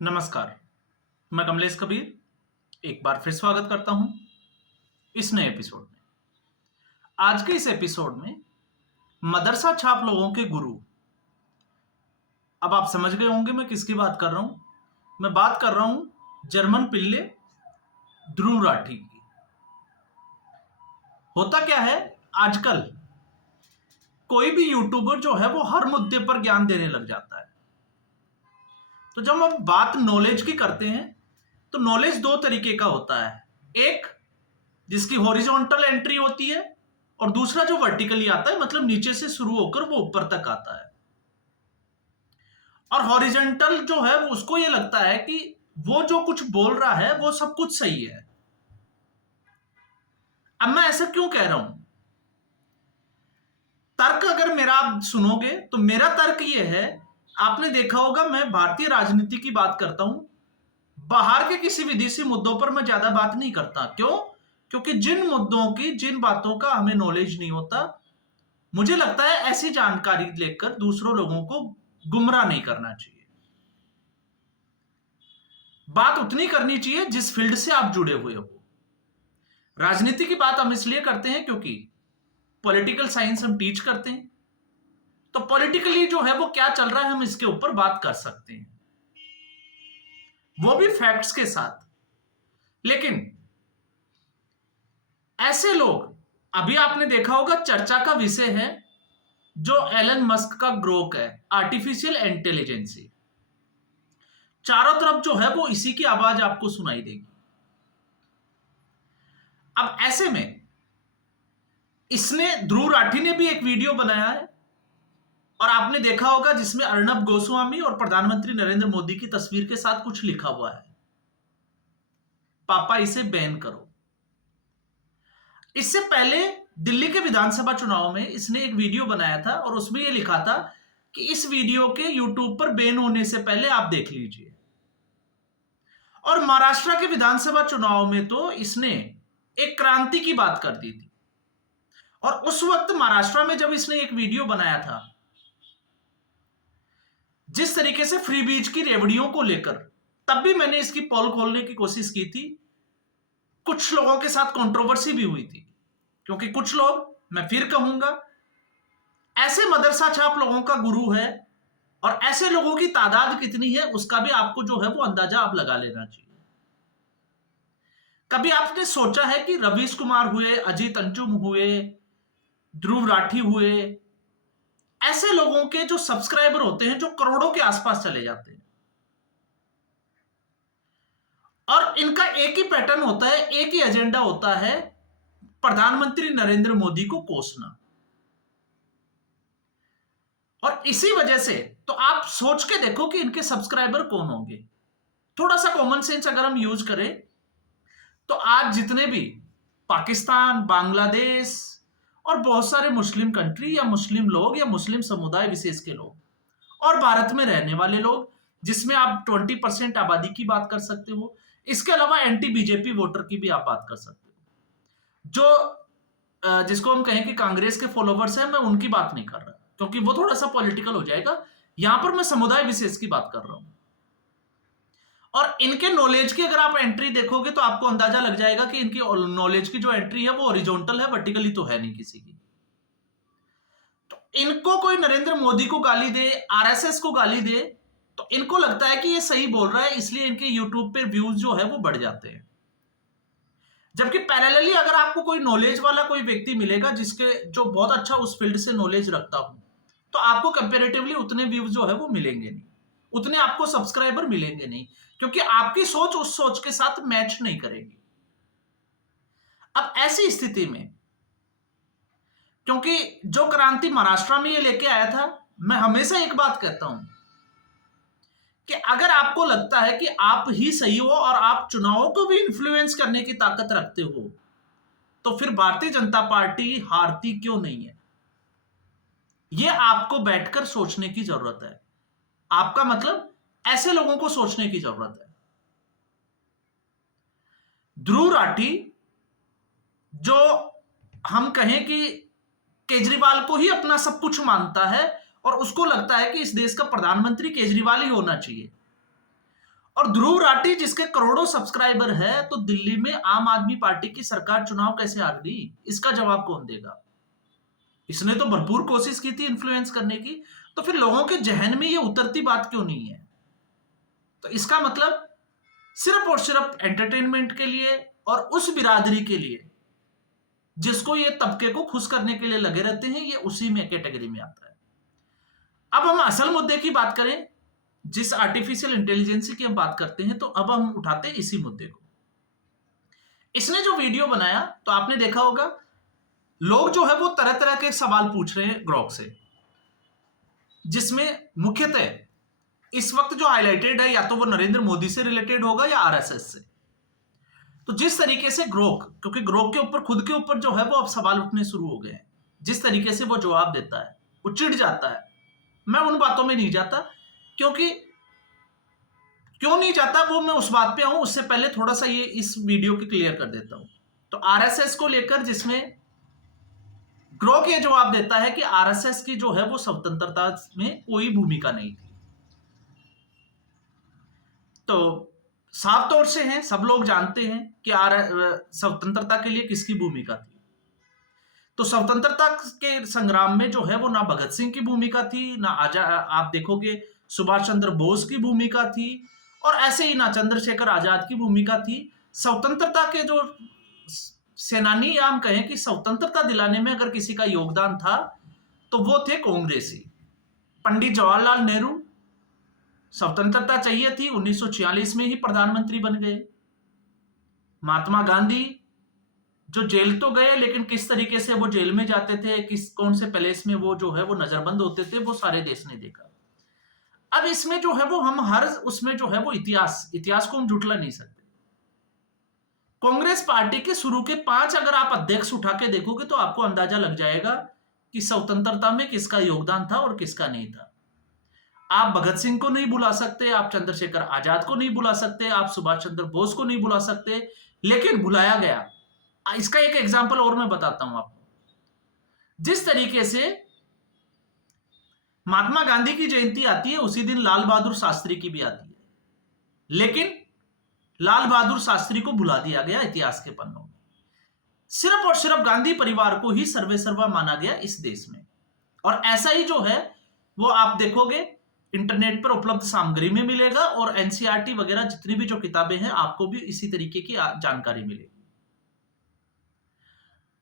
नमस्कार। मैं कमलेश कबीर एक बार फिर स्वागत करता हूं इस नए एपिसोड में। आज के इस एपिसोड में मदरसा छाप लोगों के गुरु। अब आप समझ गए होंगे मैं किसकी बात कर रहा हूं। मैं बात कर रहा हूं जर्मन पिल्ले ध्रुव राठी की। होता क्या है, आजकल कोई भी यूट्यूबर जो है वो हर मुद्दे पर ज्ञान देने लग जाता है। तो जब हम बात नॉलेज की करते हैं तो नॉलेज दो तरीके का होता है। एक जिसकी हॉरिजॉन्टल एंट्री होती है और दूसरा जो वर्टिकली आता है, मतलब नीचे से शुरू होकर वो ऊपर तक आता है। और हॉरिजॉन्टल जो है वो उसको ये लगता है कि वो जो कुछ बोल रहा है वो सब कुछ सही है। अब मैं ऐसा क्यों कह रहा हूं? तर्क अगर मेरा आप सुनोगे तो मेरा तर्क ये है, आपने देखा होगा मैं भारतीय राजनीति की बात करता हूं, बाहर के किसी विदेशी मुद्दों पर मैं ज्यादा बात नहीं करता। क्यों? क्योंकि जिन मुद्दों की, जिन बातों का हमें नॉलेज नहीं होता, मुझे लगता है ऐसी जानकारी लेकर दूसरों लोगों को गुमराह नहीं करना चाहिए। बात उतनी करनी चाहिए जिस फील्ड से आप जुड़े हुए हो। राजनीति की बात हम इसलिए करते हैं क्योंकि पॉलिटिकल साइंस हम टीच करते हैं, तो पॉलिटिकली जो है वो क्या चल रहा है हम इसके ऊपर बात कर सकते हैं, वो भी फैक्ट्स के साथ। लेकिन ऐसे लोग, अभी आपने देखा होगा चर्चा का विषय है जो एलन मस्क का ग्रोक है, आर्टिफिशियल इंटेलिजेंसी। चारों तरफ जो है वो इसी की आवाज आपको सुनाई देगी। अब ऐसे में इसने, ध्रुव राठी ने भी एक वीडियो बनाया है और आपने देखा होगा जिसमें अर्नब गोस्वामी और प्रधानमंत्री नरेंद्र मोदी की तस्वीर के साथ कुछ लिखा हुआ है, पापा इसे बैन करो। इससे पहले दिल्ली के विधानसभा चुनाव में इसने एक वीडियो बनाया था और उसमें यह लिखा था कि इस वीडियो के यूट्यूब पर बैन होने से पहले आप देख लीजिए। और महाराष्ट्र के विधानसभा चुनाव में तो इसने एक क्रांति की बात कर दी थी। और उस वक्त महाराष्ट्र में जब इसने एक वीडियो बनाया था, जिस तरीके से फ्री बीज की रेवड़ियों को लेकर, तब भी मैंने इसकी पोल खोलने की कोशिश की थी। कुछ लोगों के साथ कंट्रोवर्सी भी हुई थी, क्योंकि कुछ लोग, मैं फिर कहूंगा, ऐसे मदरसा छाप लोगों का गुरु है और ऐसे लोगों की तादाद कितनी है उसका भी आपको जो है वो अंदाजा आप लगा लेना चाहिए। कभी आपने सोचा है कि रवीश कुमार हुए, अजीत अंजुम हुए, ध्रुव राठी हुए, ऐसे लोगों के जो सब्सक्राइबर होते हैं जो करोड़ों के आसपास चले जाते हैं, और इनका एक ही पैटर्न होता है, एक ही एजेंडा होता है, प्रधानमंत्री नरेंद्र मोदी को कोसना। और इसी वजह से तो आप सोच के देखो कि इनके सब्सक्राइबर कौन होंगे। थोड़ा सा कॉमन सेंस अगर हम यूज करें तो आज जितने भी पाकिस्तान, बांग्लादेश और बहुत सारे मुस्लिम कंट्री या मुस्लिम लोग या मुस्लिम समुदाय विशेष के लोग और भारत में रहने वाले लोग, जिसमें आप 20% आबादी की बात कर सकते हो, इसके अलावा एंटी बीजेपी वोटर की भी आप बात कर सकते हो। जो जिसको हम कहें कि कांग्रेस के फॉलोवर्स हैं, मैं उनकी बात नहीं कर रहा क्योंकि वो थोड़ा सा पॉलिटिकल हो जाएगा। यहां पर मैं समुदाय विशेष की बात कर रहा हूं। और इनके नॉलेज की अगर आप एंट्री देखोगे तो आपको अंदाजा लग जाएगा कि इनकी नॉलेज की जो एंट्री है वो हॉरिजॉन्टल है, वर्टिकली तो है नहीं किसी की। तो इनको कोई नरेंद्र मोदी को गाली दे, आरएसएस को गाली दे, तो इनको लगता है कि ये सही बोल रहा है, इसलिए इनके यूट्यूब पे व्यूज जो है वो बढ़ जाते हैं। जबकि पैरेलली अगर आपको कोई नॉलेज वाला कोई व्यक्ति मिलेगा जिसके जो बहुत अच्छा उस फील्ड से नॉलेज रखता हो, तो आपको कंपैरेटिवली उतने व्यूज जो है वो मिलेंगे नहीं, उतने आपको सब्सक्राइबर मिलेंगे नहीं, क्योंकि आपकी सोच उस सोच के साथ मैच नहीं करेगी। अब ऐसी स्थिति में, क्योंकि जो क्रांति महाराष्ट्र में ये लेके आया था, मैं हमेशा एक बात कहता हूं कि अगर आपको लगता है कि आप ही सही हो और आप चुनावों को भी इन्फ्लुएंस करने की ताकत रखते हो, तो फिर भारतीय जनता पार्टी हारती क्यों नहीं है? यह आपको बैठकर सोचने की जरूरत है। आपका मतलब ऐसे लोगों को सोचने की जरूरत है। ध्रुव राठी, जो हम कहें कि केजरीवाल को ही अपना सब कुछ मानता है और उसको लगता है कि इस देश का प्रधानमंत्री केजरीवाल ही होना चाहिए, और ध्रुव राठी जिसके करोड़ों सब्सक्राइबर है, तो दिल्ली में आम आदमी पार्टी की सरकार चुनाव कैसे हार गई, इसका जवाब कौन देगा? इसने तो भरपूर कोशिश की थी इन्फ्लुएंस करने की, तो फिर लोगों के जहन में ये उतरती बात क्यों नहीं है? तो इसका मतलब सिर्फ और सिर्फ एंटरटेनमेंट के लिए और उस बिरादरी के लिए जिसको ये तबके को खुश करने के लिए लगे रहते हैं, ये उसी में कैटेगरी में आता है। अब हम असल मुद्दे की बात करें, जिस आर्टिफिशियल इंटेलिजेंस की हम बात करते हैं, तो अब हम उठाते हैं इसी मुद्दे को। इसने जो वीडियो बनाया, तो आपने देखा होगा लोग जो है वो तरह तरह के सवाल पूछ रहे हैं ग्रोक से, जिसमें मुख्यतः इस वक्त जो हाईलाइटेड है, या तो वो नरेंद्र मोदी से रिलेटेड होगा या आरएसएस से। तो जिस तरीके से ग्रोक, क्योंकि ग्रोक के ऊपर खुद के ऊपर जो है वो अब सवाल उठने शुरू हो गए हैं, जिस तरीके से वो जवाब देता है, वो चिढ़ जाता है। मैं उन बातों में नहीं जाता, क्योंकि क्यों नहीं जाता वो मैं उस बात पे आऊं, उससे पहले थोड़ा सा ये इस वीडियो को क्लियर कर देता हूं। तो आरएसएस को लेकर जिसमें ग्रोक ये जवाब देता है कि आरएसएस की जो है वो स्वतंत्रता में कोई भूमिका नहीं थी। तो साफ तौर से है, सब लोग जानते हैं कि स्वतंत्रता के लिए किसकी भूमिका थी। तो स्वतंत्रता के संग्राम में जो है वो ना भगत सिंह की भूमिका थी, ना आप देखोगे सुभाष चंद्र बोस की भूमिका थी, और ऐसे ही ना चंद्रशेखर आजाद की भूमिका थी। स्वतंत्रता के जो सेनानी, या हम कहें कि स्वतंत्रता दिलाने में अगर किसी का योगदान था, तो वो थे कांग्रेसी। पंडित जवाहरलाल नेहरू, स्वतंत्रता चाहिए थी, 1946 में ही प्रधानमंत्री बन गए। महात्मा गांधी जो जेल तो गए, लेकिन किस तरीके से वो जेल में जाते थे, कौन से पैलेस में वो जो है वो नजरबंद होते थे, वो सारे देश ने देखा। अब इसमें जो है वो हम हर उसमें जो है वो इतिहास को हम झुठला नहीं सकते। कांग्रेस पार्टी के शुरू के 5 अगर आप अध्यक्ष उठा के देखोगे, तो आपको अंदाजा लग जाएगा कि स्वतंत्रता में किसका योगदान था और किसका नहीं था। आप भगत सिंह को नहीं बुला सकते, आप चंद्रशेखर आजाद को नहीं बुला सकते, आप सुभाष चंद्र बोस को नहीं बुला सकते, लेकिन बुलाया गया। इसका एक एग्जांपल और मैं बताता हूं आपको। जिस तरीके से महात्मा गांधी की जयंती आती है, उसी दिन लाल बहादुर शास्त्री की भी आती है, लेकिन लाल बहादुर शास्त्री को भुला दिया गया इतिहास के पन्नों में। सिर्फ और सिर्फ गांधी परिवार को ही सर्वेसर्वा माना गया इस देश में। और ऐसा ही जो है वो आप देखोगे इंटरनेट पर उपलब्ध सामग्री में मिलेगा, और एनसीईआरटी वगैरह जितनी भी जो किताबें हैं, आपको भी इसी तरीके की जानकारी मिलेगी।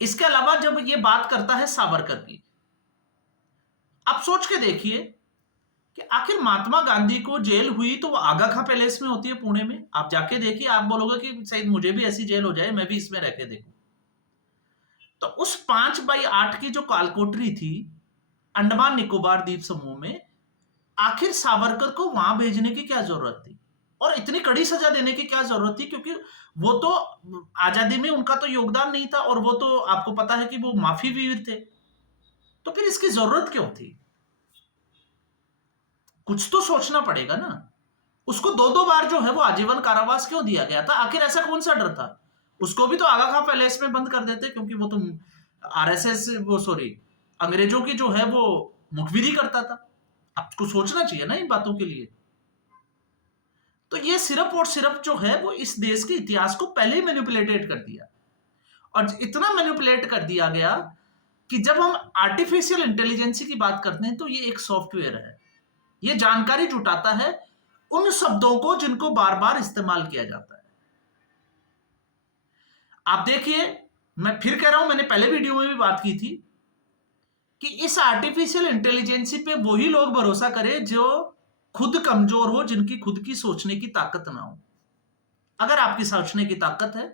इसके अलावा जब ये बात करता है सावरकर की, आप सोच के देखिए कि आखिर महात्मा गांधी को जेल हुई तो वो आगा खां पैलेस में होती है पुणे में। आप जाके देखिए, आप बोलोगे कि शायद मुझे भी ऐसी जेल हो जाए, मैं भी इसमें रह के देखूं। तो उस 5x8 की जो कालकोठरी थी अंडमान निकोबार द्वीप समूह में, आखिर सावरकर को वहां भेजने की क्या जरूरत थी, और इतनी कड़ी सजा देने की क्या जरूरत थी? क्योंकि वो तो आजादी में उनका तो योगदान नहीं था, और वो तो आपको पता है कि वो माफी वीर थे। तो फिर इसकी जरूरत क्यों थी? कुछ तो सोचना पड़ेगा ना। उसको 2-2 बार जो है वो आजीवन कारावास क्यों दिया गया था? आखिर ऐसा कौन सा डर था? उसको भी तो आगा खां पैलेस में बंद कर देते, क्योंकि वो तो आरएसएस वो सॉरी अंग्रेजों की जो है वो मुखबिरी करता था। आपको सोचना चाहिए ना इन बातों के लिए। तो ये सिर्फ और सिर्फ जो है वो इस देश के इतिहास को पहले ही मैनिपुलेटेड कर दिया, और इतना मैनिपुलेट कर दिया गया कि जब हम आर्टिफिशियल इंटेलिजेंस की बात करते हैं, तो ये एक सॉफ्टवेयर है। ये जानकारी जुटाता है उन शब्दों को जिनको बार बार इस्तेमाल किया जाता है। आप देखिए, मैं फिर कह रहा हूं, मैंने पहले वीडियो में भी बात की थी कि इस आर्टिफिशियल इंटेलिजेंस पे वही लोग भरोसा करें जो खुद कमजोर हो, जिनकी खुद की सोचने की ताकत ना हो। अगर आपकी सोचने की ताकत है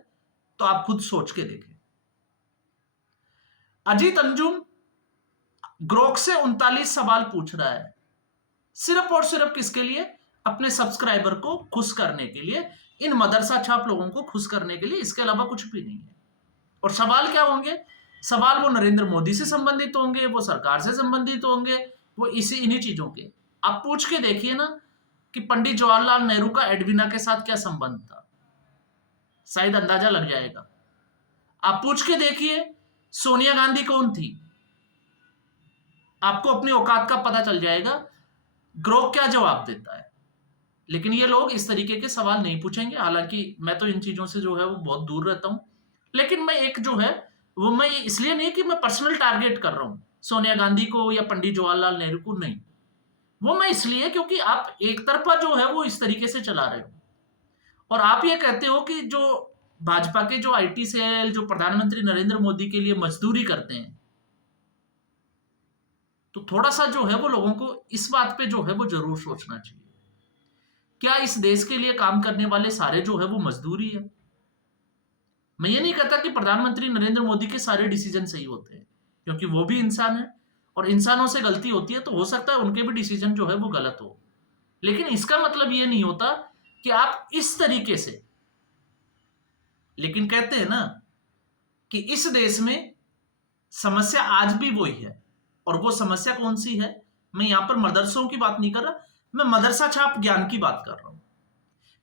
तो आप खुद सोच के देखें। अजीत अंजुम ग्रोक से 39 सवाल पूछ रहा है, सिर्फ और सिर्फ किसके लिए? अपने सब्सक्राइबर को खुश करने के लिए, इन मदरसा छाप लोगों को खुश करने के लिए। इसके अलावा कुछ भी नहीं है। और सवाल क्या होंगे? सवाल वो नरेंद्र मोदी से संबंधित होंगे, वो सरकार से संबंधित होंगे, वो इन्हीं चीजों के। आप पूछ के देखिए ना कि पंडित जवाहरलाल नेहरू का एडविना के साथ क्या संबंध था, शायद अंदाजा लग जाएगा। आप पूछ के देखिए सोनिया गांधी कौन थी, आपको अपनी औकात का पता चल जाएगा। ग्रोक क्या जवाब देता है? लेकिन ये लोग इस तरीके के सवाल नहीं पूछेंगे। हालांकि मैं तो इन चीजों से जो है वो बहुत दूर रहता हूं, लेकिन मैं एक जो है वो मैं इसलिए नहीं कि मैं पर्सनल टारगेट कर रहा हूं सोनिया गांधी को या पंडित जवाहरलाल नेहरू को, नहीं। वो मैं इसलिए क्योंकि आप एक तरफा जो है वो इस तरीके से चला रहे हो, और आप ये कहते हो कि जो भाजपा के जो आईटी सेल जो प्रधानमंत्री नरेंद्र मोदी के लिए मजदूरी करते हैं, तो थोड़ा सा जो है वो लोगों को इस बात पे जो है वो जरूर सोचना चाहिए। क्या इस देश के लिए काम करने वाले सारे जो है वो मजदूरी है? मैं ये नहीं कहता कि प्रधानमंत्री नरेंद्र मोदी के सारे डिसीजन सही होते हैं, क्योंकि वो भी इंसान है और इंसानों से गलती होती है, तो हो सकता है उनके भी डिसीजन जो है वो गलत हो। लेकिन इसका मतलब ये नहीं होता कि आप इस तरीके से, लेकिन कहते हैं ना कि इस देश में समस्या आज भी वही है, और वो समस्या कौन सी है? मैं यहां पर मदरसों की बात नहीं कर रहा, मैं मदरसा छाप ज्ञान की बात कर रहा हूं,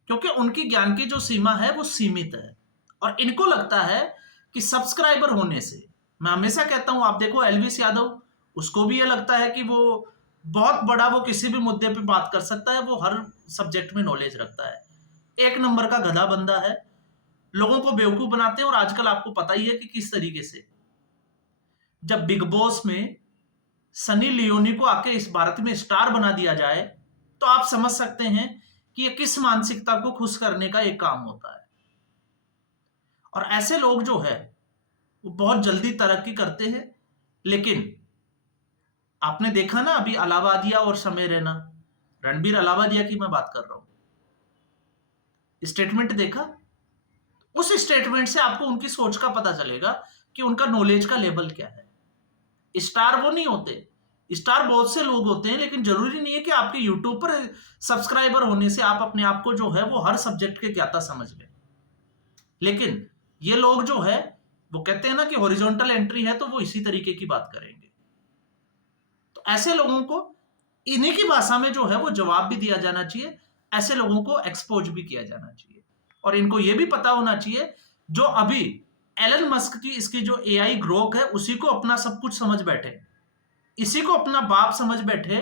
क्योंकि उनकी ज्ञान की जो सीमा है वो सीमित है, और इनको लगता है कि सब्सक्राइबर होने से, मैं हमेशा कहता हूं, आप देखो एलवीस यादव, उसको भी ये लगता है कि वो बहुत बड़ा, वो किसी भी मुद्दे पे बात कर सकता है, वो हर सब्जेक्ट में नॉलेज रखता है, एक नंबर का गधा बंदा है, लोगों को बेवकूफ बनाते हैं। और आजकल आपको पता ही है कि किस तरीके से जब बिग बॉस में सनी लियोनी को आके इस भारत में स्टार बना दिया जाए, तो आप समझ सकते हैं कि ये किस मानसिकता को खुश करने का एक काम होता है। और ऐसे लोग जो है वो बहुत जल्दी तरक्की करते हैं। लेकिन आपने देखा ना अभी अलावादिया और समय रैना, रणबीर अलावादिया की मैं बात कर रहा हूं, स्टेटमेंट देखा? उस स्टेटमेंट से आपको उनकी सोच का पता चलेगा कि उनका नॉलेज का लेवल क्या है। स्टार वो नहीं होते, स्टार बहुत से लोग होते हैं, लेकिन जरूरी नहीं है कि आपके यूट्यूब पर सब्सक्राइबर होने से आप अपने आप को जो है वो हर सब्जेक्ट के ज्ञाता समझ लें। लेकिन ये लोग जो है वो कहते हैं ना कि हॉरिजॉन्टल एंट्री है, तो वो इसी तरीके की बात करेंगे। तो ऐसे लोगों को इन्हीं की भाषा में जो है वो जवाब भी दिया जाना चाहिए, ऐसे लोगों को एक्सपोज भी किया जाना चाहिए। और इनको ये भी पता होना चाहिए, जो अभी एलन मस्क की इसकी जो एआई ग्रोक है, उसी को अपना सब कुछ समझ बैठे, इसी को अपना बाप समझ बैठे,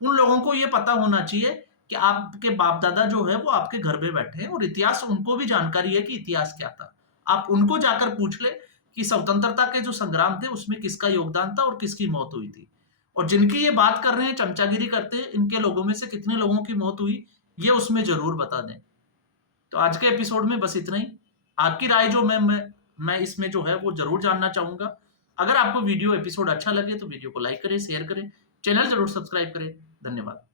उन लोगों को यह पता होना चाहिए कि आपके बाप दादा जो है वो आपके घर में बैठे हैं, और इतिहास उनको भी जानकारी है कि इतिहास क्या था। आप उनको जाकर पूछ ले कि स्वतंत्रता के जो संग्राम थे उसमें किसका योगदान था और किसकी मौत हुई थी। और जिनकी ये बात कर रहे हैं, चमचागिरी करते हैं, इनके लोगों में से कितने लोगों की मौत हुई, ये उसमें जरूर बता दें। तो आज के एपिसोड में बस इतना ही। आपकी राय जो मैं इसमें जो है वो जरूर जानना चाहूंगा। अगर आपको वीडियो एपिसोड अच्छा लगे तो वीडियो को लाइक करें, शेयर करें, चैनल जरूर सब्सक्राइब करें। धन्यवाद।